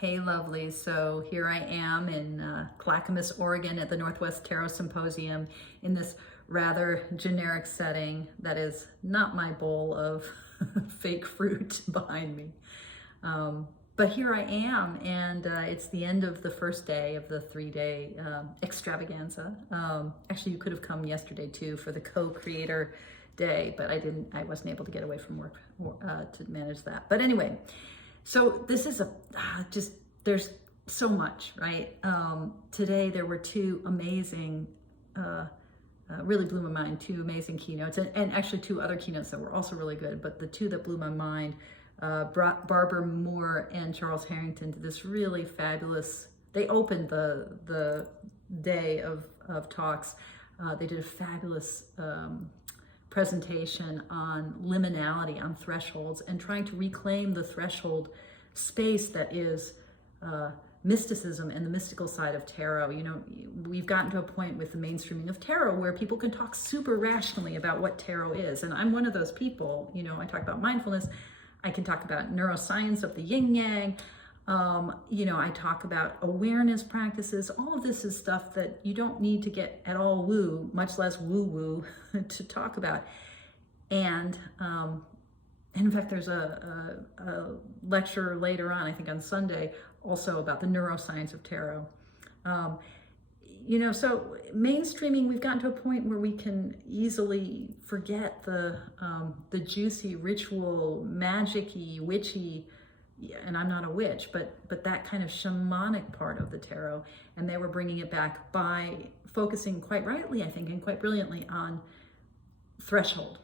Hey, lovely. So here I am in Clackamas, Oregon at the Northwest Tarot Symposium in this rather generic setting that is not my bowl of fake fruit behind me. But here I am, and it's the end of the first day of the 3-day extravaganza. Actually, you could have come yesterday too for the co-creator day, but I wasn't able to get away from work to manage that. But anyway, so this is there's so much, right? Today there were two amazing, really blew my mind, two amazing keynotes, and actually two other keynotes that were also really good, but the two that blew my mind brought Barbara Moore and Charles Harrington to this really fabulous, they opened the day of talks. They did a fabulous presentation on liminality, on thresholds, and trying to reclaim the threshold space that is mysticism and the mystical side of tarot. You know, we've gotten to a point with the mainstreaming of tarot where people can talk super rationally about what tarot is, and I'm one of those people. You know, I talk about mindfulness, I can talk about neuroscience of the yin yang, you know, I talk about awareness practices. All of this is stuff that you don't need to get at all woo, much less woo-woo to talk about. And in fact, there's a lecture later on, I think on Sunday, also about the neuroscience of tarot. You know, so mainstreaming, we've gotten to a point where we can easily forget the juicy, ritual, magic-y, witchy, and I'm not a witch, but that kind of shamanic part of the tarot. And they were bringing it back by focusing quite rightly, I think, and quite brilliantly on threshold.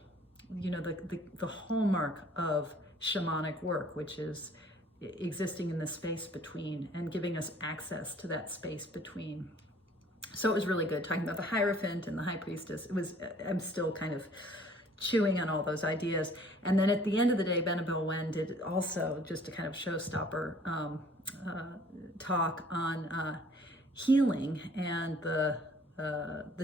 You know, the hallmark of shamanic work, which is existing in the space between and giving us access to that space between. So it was really good talking about the Hierophant and the High Priestess. I'm still kind of chewing on all those ideas. And then at the end of the day, Benabel Wen did also just a kind of showstopper talk on healing and the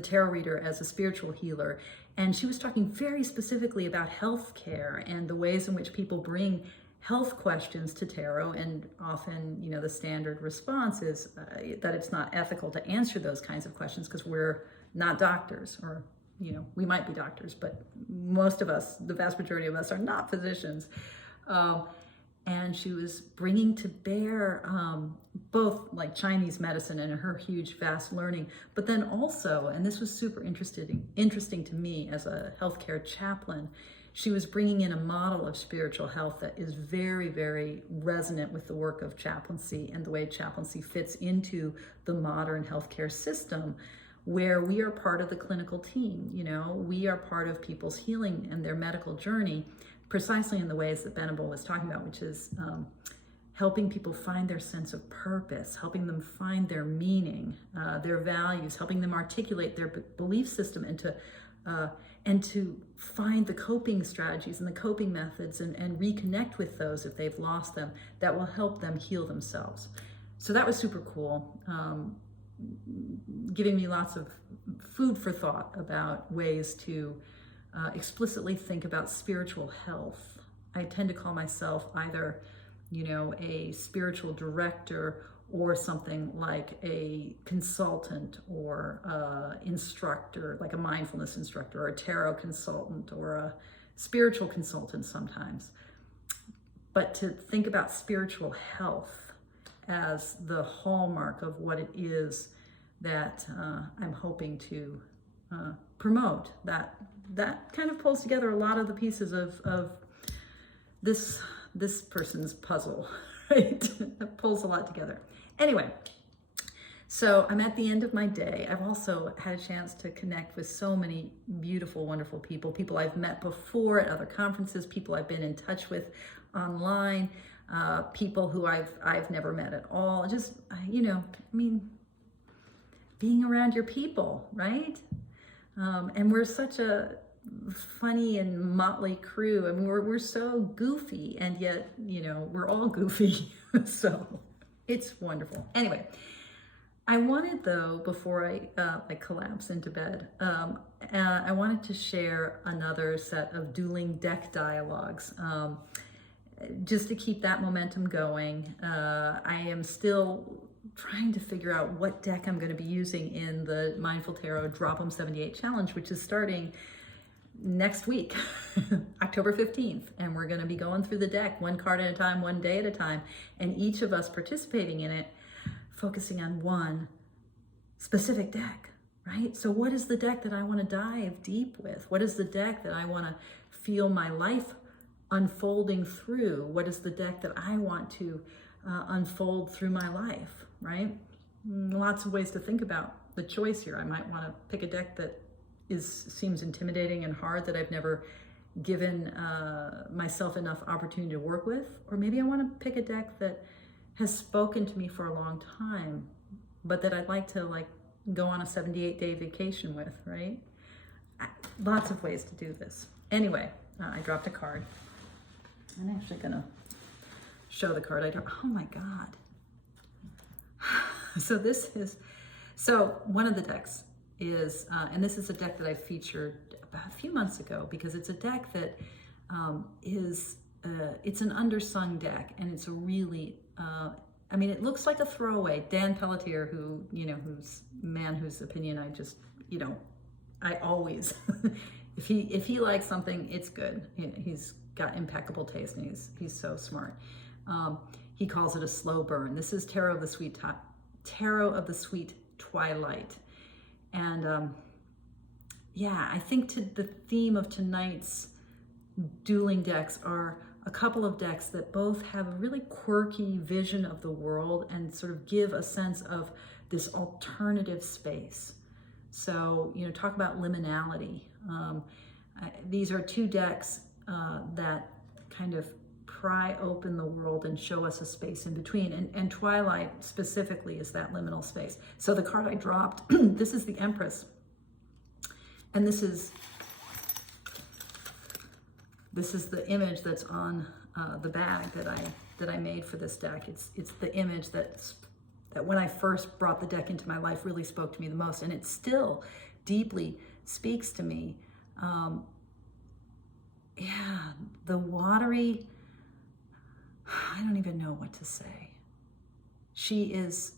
tarot reader as a spiritual healer. And she was talking very specifically about healthcare and the ways in which people bring health questions to tarot, and often, you know, the standard response is that it's not ethical to answer those kinds of questions because we're not doctors, or, you know, we might be doctors, but most of us, the vast majority of us, are not physicians. And she was bringing to bear both like Chinese medicine and her huge, vast learning, but then also, and this was super interesting to me as a healthcare chaplain, she was bringing in a model of spiritual health that is very, very resonant with the work of chaplaincy and the way chaplaincy fits into the modern healthcare system, where we are part of the clinical team. You know, we are part of people's healing and their medical journey, precisely in the ways that Benabel was talking about, which is helping people find their sense of purpose, helping them find their meaning, their values, helping them articulate their belief system, and to find the coping strategies and the coping methods and reconnect with those if they've lost them, that will help them heal themselves. So that was super cool, giving me lots of food for thought about ways to explicitly think about spiritual health. I tend to call myself either, you know, a spiritual director or something like a consultant or instructor, like a mindfulness instructor or a tarot consultant or a spiritual consultant sometimes. But to think about spiritual health as the hallmark of what it is that I'm hoping to promote, that kind of pulls together a lot of the pieces of this person's puzzle, right? It pulls a lot together. Anyway, so I'm at the end of my day. I've also had a chance to connect with so many beautiful, wonderful people I've met before at other conferences, people I've been in touch with online, people who I've never met at all. Just, you know, I mean, being around your people, right? And we're such a funny and motley crew. I mean, we're so goofy, and yet, you know, we're all goofy. So it's wonderful. Anyway, I wanted, though, before I collapse into bed, I wanted to share another set of Dueling deck dialogues. just to keep that momentum going. I am still trying to figure out what deck I'm going to be using in the Mindful Tarot Drop 'em 78 Challenge, which is starting next week, October 15th. And we're going to be going through the deck one card at a time, one day at a time. And each of us participating in it, focusing on one specific deck, right? So what is the deck that I want to dive deep with? What is the deck that I want to feel my life unfolding through? What is the deck that I want to unfold through my life, right? Lots of ways to think about the choice here. I might want to pick a deck that seems intimidating and hard, that I've never given myself enough opportunity to work with. Or maybe I want to pick a deck that has spoken to me for a long time, but that I'd like to go on a 78-day vacation with, right? Lots of ways to do this. Anyway, I dropped a card. I'm actually gonna show the card I dropped. Oh my God. So one of the decks is, and this is a deck that I featured about a few months ago, because it's a deck that it's an undersung deck, and it's a really, I mean, it looks like a throwaway. Dan Pelletier, whose opinion I just, I always, if he likes something, it's good. He's got impeccable taste, and he's so smart. He calls it a slow burn. This is Tarot of the Sweet Twilight. And yeah, I think the theme of tonight's dueling decks are a couple of decks that both have a really quirky vision of the world and sort of give a sense of this alternative space. So, talk about liminality. These are two decks that kind of pry open the world and show us a space in between. And Twilight specifically is that liminal space. So the card I dropped, this is the Empress. And this is the image that's on the bag that I made for this deck. It's the image that when I first brought the deck into my life really spoke to me the most, and it still deeply speaks to me. Yeah, the watery, I don't even know what to say. She is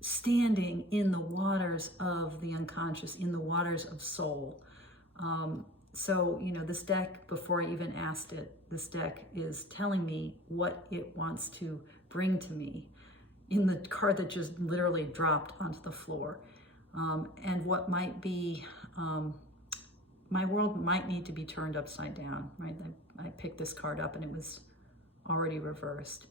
standing in the waters of the unconscious, in the waters of soul. So, this deck, before I even asked it, this deck is telling me what it wants to bring to me in the card that just literally dropped onto the floor. And what might be, my world might need to be turned upside down, right? I picked this card up and it was already reversed.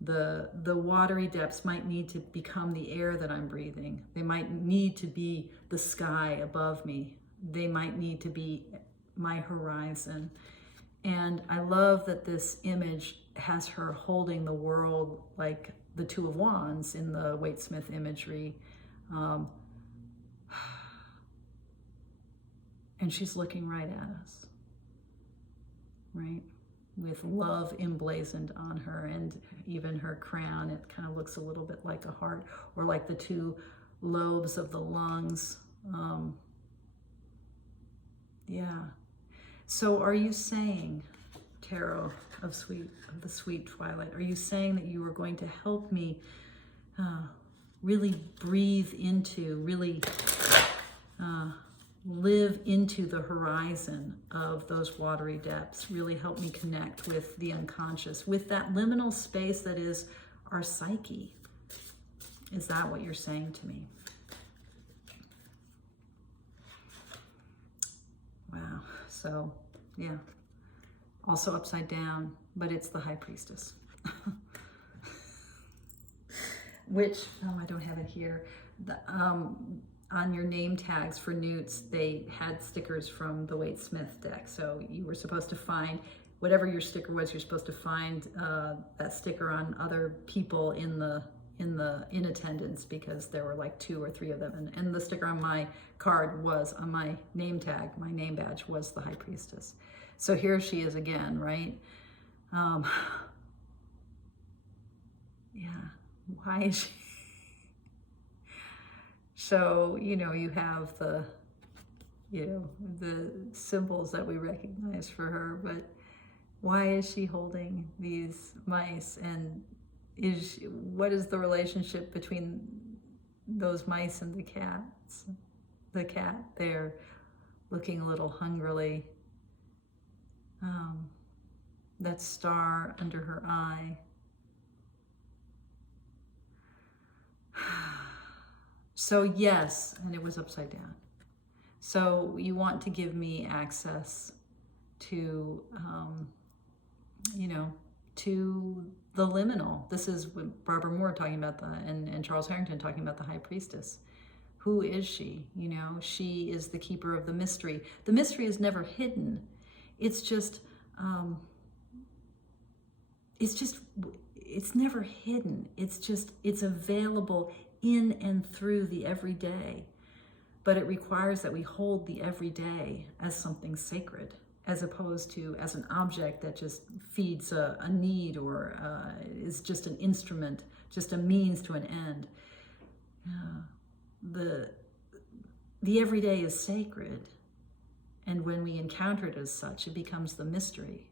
The watery depths might need to become the air that I'm breathing. They might need to be the sky above me. They might need to be my horizon. And I love that this image has her holding the world like the Two of Wands in the Waite-Smith imagery. And she's looking right at us, right? With love emblazoned on her, and even her crown, it kind of looks a little bit like a heart, or like the two lobes of the lungs. Yeah. So are you saying, Tarot of the Sweet Twilight, are you saying that you are going to help me really breathe into, really live into the horizon of those watery depths, really help me connect with the unconscious, with that liminal space that is our psyche? Is that what you're saying to me? Wow. So, yeah. Also upside down, but it's the High Priestess. Which, I don't have it here. On your name tags for newts, they had stickers from the Waite-Smith deck. So you were supposed to find, whatever your sticker was, you're supposed to find that sticker on other people in attendance, because there were like 2 or 3 of them. And the sticker on my card was, on my name tag, my name badge was the High Priestess. So here she is again, right? Yeah, why is she? So, you have the symbols that we recognize for her, but why is she holding these mice? And what is the relationship between those mice and the cats? The cat there looking a little hungrily. That star under her eye. So yes, and it was upside down. So you want to give me access to, to the liminal. This is what Barbara Moore talking about, and Charles Harrington talking about the high priestess. Who is she? She is the keeper of the mystery. The mystery is never hidden. It's just, it's never hidden. It's available in and through the everyday. But it requires that we hold the everyday as something sacred, as opposed to as an object that just feeds a need or is just an instrument, just a means to an end. The everyday is sacred, and when we encounter it as such, it becomes the mystery.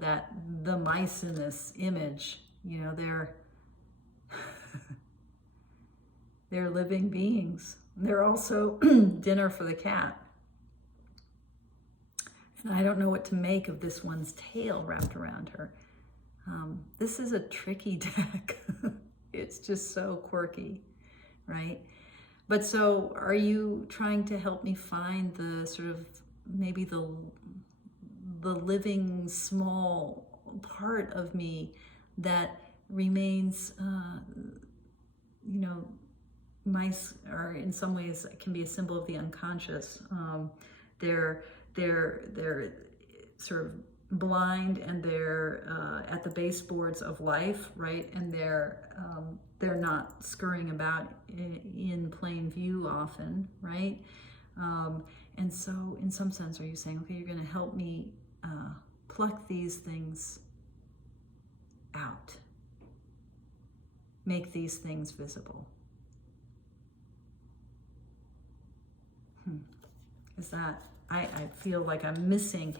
That the mice in this image, they're living beings. They're also dinner for the cat. And I don't know what to make of this one's tail wrapped around her. This is a tricky deck. It's just so quirky, right? But so are you trying to help me find the sort of, maybe the living small part of me that remains, mice are in some ways can be a symbol of the unconscious. They're sort of blind, and they're at the baseboards of life, right? And they're not scurrying about in plain view often, right? And so in some sense, are you saying, okay, you're going to help me pluck these things out, make these things visible? Is that, I feel like I'm missing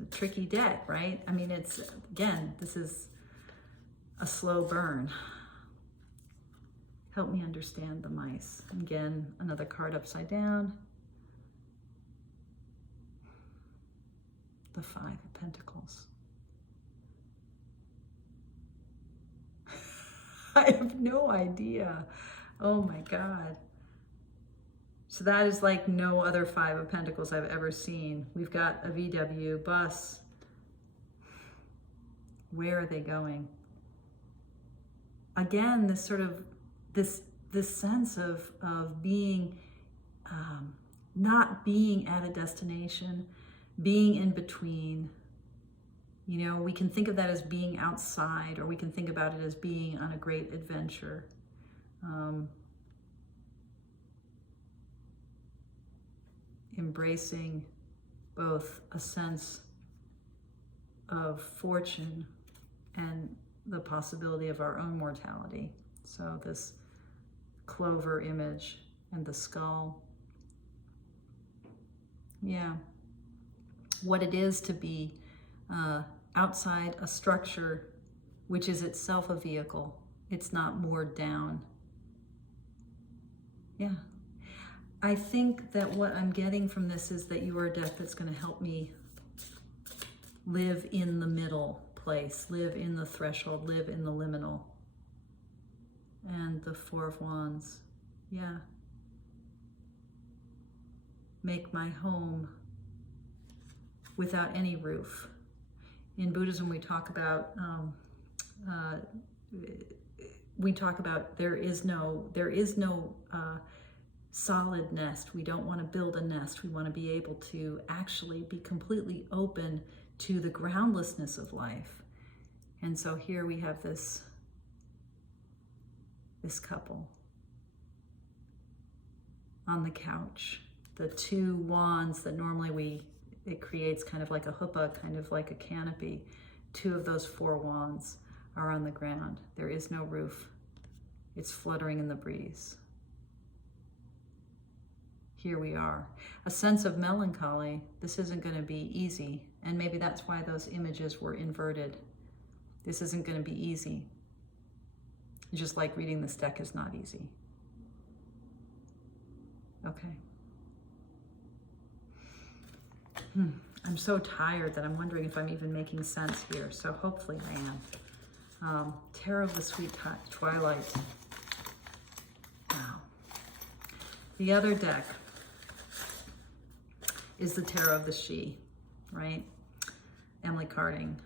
a tricky deck, right? I mean, it's, again, this is a slow burn. Help me understand the mice. Again, another card upside down. The Five of Pentacles. I have no idea. Oh my God. So that is like no other Five of Pentacles I've ever seen. We've got a VW bus. Where are they going? Again, this sort of, this sense of being, not being at a destination, being in between. We can think of that as being outside, or we can think about it as being on a great adventure. Embracing both a sense of fortune and the possibility of our own mortality. So this clover image and the skull. Yeah. What it is to be outside a structure which is itself a vehicle. It's not moored down. Yeah. I think that what I'm getting from this is that you are a deck that's going to help me live in the middle place, live in the threshold, live in the liminal. And the Four of Wands. Yeah. Make my home without any roof. In Buddhism, we talk about there is no solid nest. We don't want to build a nest. We want to be able to actually be completely open to the groundlessness of life. And so here we have this couple on the couch. The two wands that normally it creates kind of like a huppah, kind of like a canopy. Two of those four wands are on the ground. There is no roof. It's fluttering in the breeze. here we are. A sense of melancholy. This isn't going to be easy. And maybe that's why those images were inverted. This isn't going to be easy. Just like reading this deck is not easy. Okay. I'm so tired that I'm wondering if I'm even making sense here. So hopefully I am. Tarot of the Sweet Twilight. Wow. The other deck is the Tarot of the She, right? Emily Carding.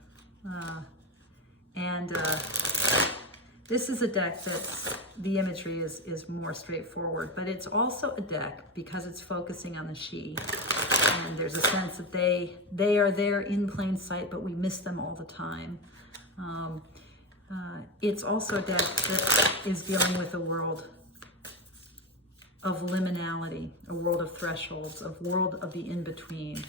This is a deck that's, the imagery is more straightforward, but it's also a deck because it's focusing on the she. And there's a sense that they are there in plain sight, but we miss them all the time. It's also a deck that is dealing with a world of liminality, a world of thresholds, a world of the in-between.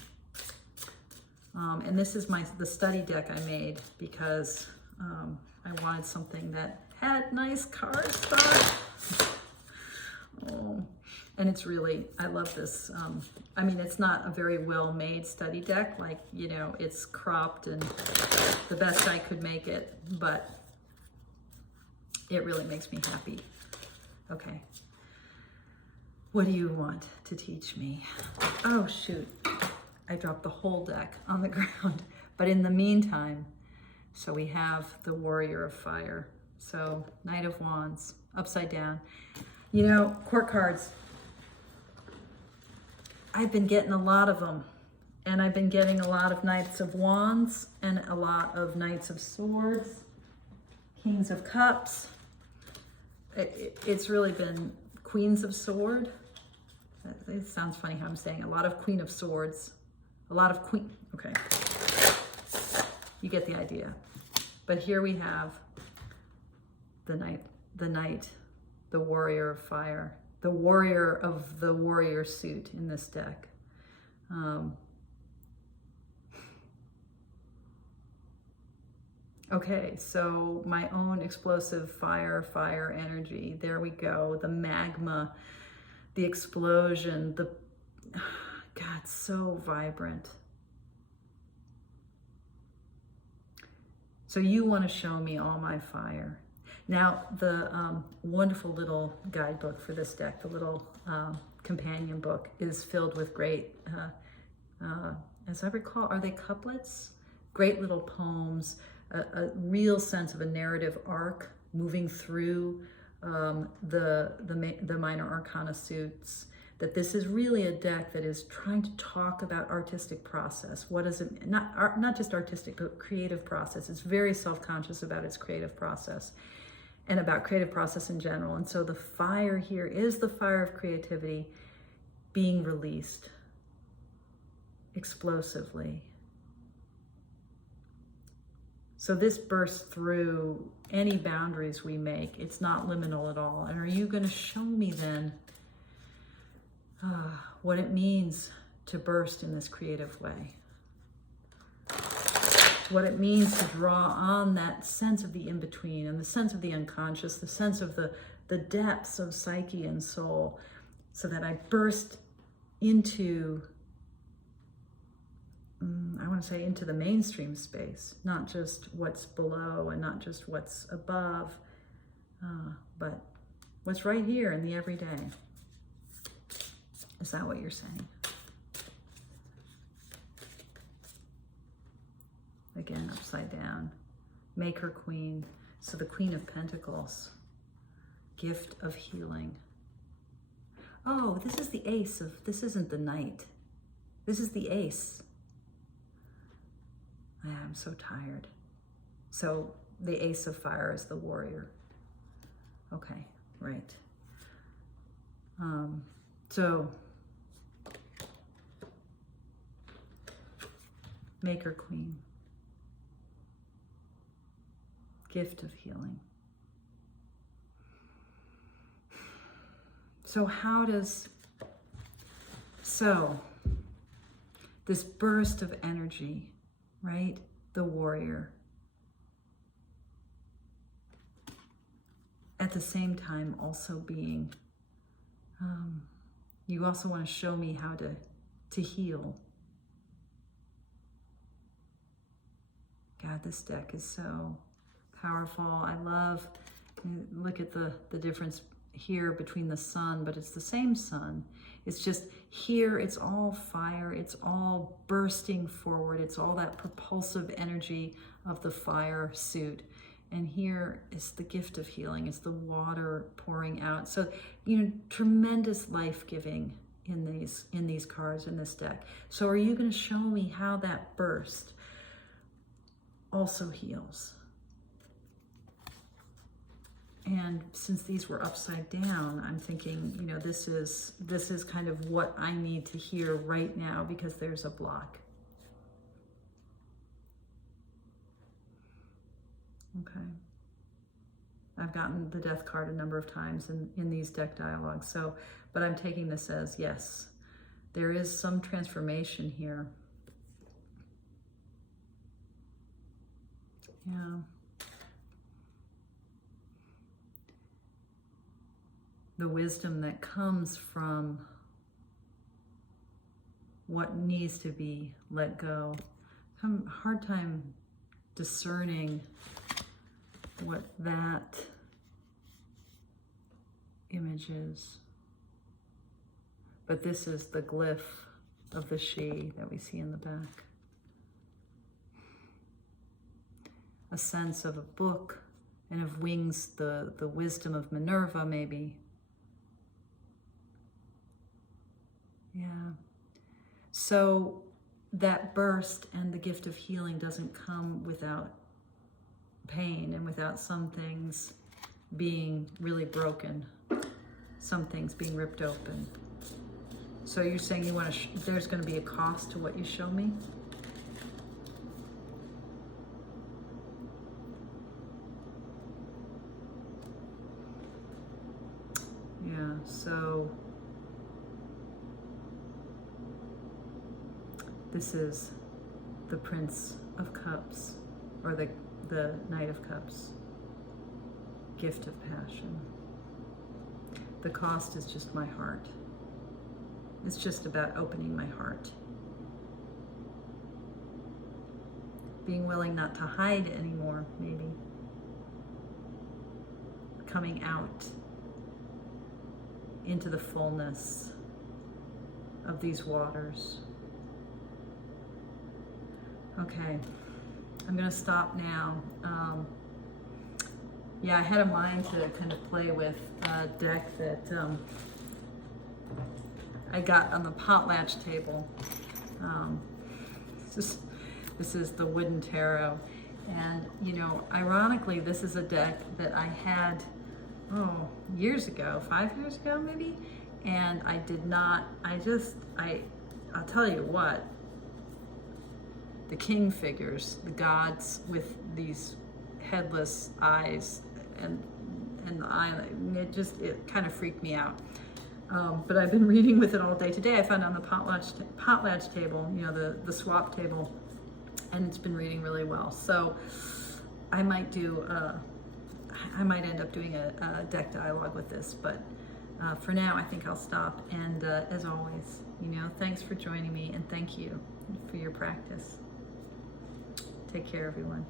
And this is the study deck I made because I wanted something that had nice card stuff. Oh, and it's really, I love this. I mean, it's not a very well-made study deck, like, you know, it's cropped and the best I could make it, but it really makes me happy. Okay. What do you want to teach me? Oh, shoot. I dropped the whole deck on the ground. But in the meantime, so we have the Warrior of Fire. So Knight of Wands, upside down. You know, court cards, I've been getting a lot of them. And I've been getting a lot of Knights of Wands and a lot of Knights of Swords, Kings of Cups. It's really been Queens of Sword. It sounds funny how I'm saying a lot of Queen of Swords, a lot of Queen. Okay, you get the idea. But here we have the Knight, the Warrior of Fire, the Warrior of the Warrior suit in this deck. Okay, so my own explosive fire energy. There we go. The magma, the explosion, God, so vibrant. So you want to show me all my fire. Now, the wonderful little guidebook for this deck, the little companion book, is filled with great, as I recall, are they couplets? Great little poems, a real sense of a narrative arc moving through the minor arcana suits, that this is really a deck that is trying to talk about artistic process. What is it, not just artistic, but creative process. It's very self-conscious about its creative process and about creative process in general. And so the fire here is the fire of creativity being released explosively. So this bursts through any boundaries we make. It's not liminal at all. And are you going to show me then what it means to burst in this creative way? What it means to draw on that sense of the in-between and the sense of the unconscious, the sense of the depths of psyche and soul, so that I burst into, I want to say, into the mainstream space, not just what's below and not just what's above, but what's right here in the everyday. Is that what you're saying? Again, upside down. Make her queen. So the Queen of Pentacles. Gift of healing. Oh, this is the ace of, this isn't the knight. This is the ace. I'm so tired. So the ace of fire is the warrior. Okay, right. So make her queen. Gift of healing. So how does, so this burst of energy, right? The warrior. At the same time also being, You also want to show me how to heal. God, this deck is so powerful. I love, look at the difference here between the sun, but it's the same sun. It's just here, it's all fire. It's all bursting forward. It's all that propulsive energy of the fire suit. And here is the gift of healing. It's the water pouring out. So, tremendous life-giving in these cards in this deck. So are you going to show me how that burst also heals? And since these were upside down, I'm thinking, this is kind of what I need to hear right now, because there's a block. Okay. I've gotten the death card a number of times in these deck dialogues. But I'm taking this as, yes, there is some transformation here. Yeah. The wisdom that comes from what needs to be let go. I'm hard time discerning what that image is. But this is the glyph of the she that we see in the back. A sense of a book and of wings, the wisdom of Minerva, maybe. Yeah. So that burst and the gift of healing doesn't come without pain and without some things being really broken, some things being ripped open. So you're saying you want to, there's going to be a cost to what you show me? Yeah, so this is the Prince of Cups, or the Knight of Cups, gift of passion. The cost is just my heart. It's just about opening my heart. Being willing not to hide anymore, maybe. Coming out into the fullness of these waters. Okay, I'm gonna stop now. Yeah, I had a mind to kind of play with a deck that I got on the potlatch table. This is the wooden tarot. And, ironically, this is a deck that I had, years ago, 5 years ago maybe. And I did not, I'll tell you what, the king figures, the gods with these headless eyes and the eye, it kind of freaked me out. But I've been reading with it all day. Today I found it on the potlatch table, the swap table, and it's been reading really well. So I might I might end up doing a deck dialogue with this, but for now I think I'll stop. And as always, thanks for joining me, and thank you for your practice. Take care, everyone.